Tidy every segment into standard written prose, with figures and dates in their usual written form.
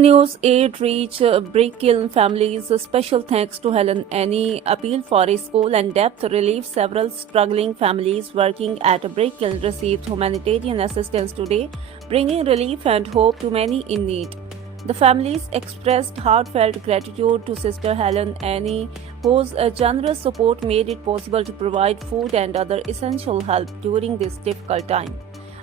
Breaking news: aid reach brick kiln families. Special thanks to Helen Ayeni. Appeal for a school and debt relief. Several struggling families working at a brick kiln received humanitarian assistance today, bringing relief and hope to many in need. The families expressed heartfelt gratitude to Sister Helen Ayeni, whose generous support made it possible to provide food and other essential help during this difficult time.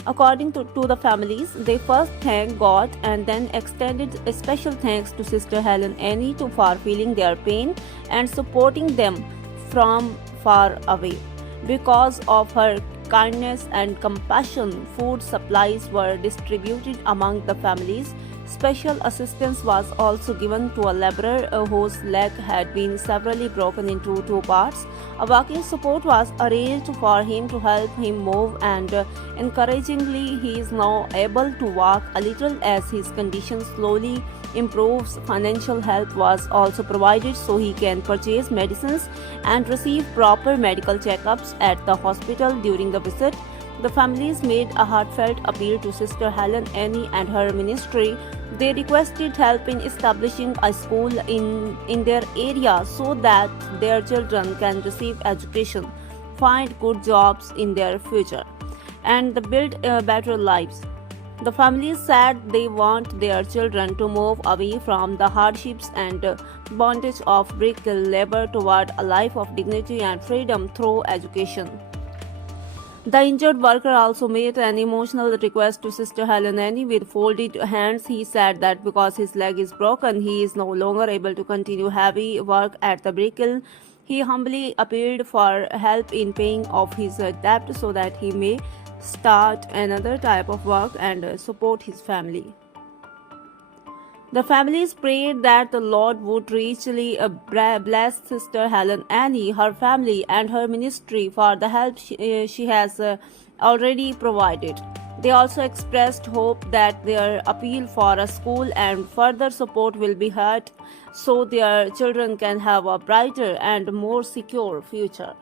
According to the families, they first thanked God and then extended a special thanks to Sister Helen Ayeni for feeling their pain and supporting them from far away. Because of her kindness and compassion, food supplies were distributed among the families. Special assistance was also given to a laborer whose leg had been severely broken into two parts. A walking support was arranged for him to help him move, and encouragingly, he is now able to walk a little as his condition slowly improves. Financial help was also provided so he can purchase medicines and receive proper medical checkups at the hospital during the visit. The families made a heartfelt appeal to Sister Helen Ayeni and her ministry. They requested help in establishing a school in their area so that their children can receive education, find good jobs in their future, and build better lives. The families said they want their children to move away from the hardships and bondage of brick labor toward a life of dignity and freedom through education. The injured worker also made an emotional request to Sister Helen Ayeni with folded hands. He said that because his leg is broken, he is no longer able to continue heavy work at the brick kiln. He humbly appealed for help in paying off his debt so that he may start another type of work and support his family. The families prayed that the Lord would richly bless Sister Helen Ayeni, her family, and her ministry for the help she has already provided. They also expressed hope that their appeal for a school and further support will be heard so their children can have a brighter and more secure future.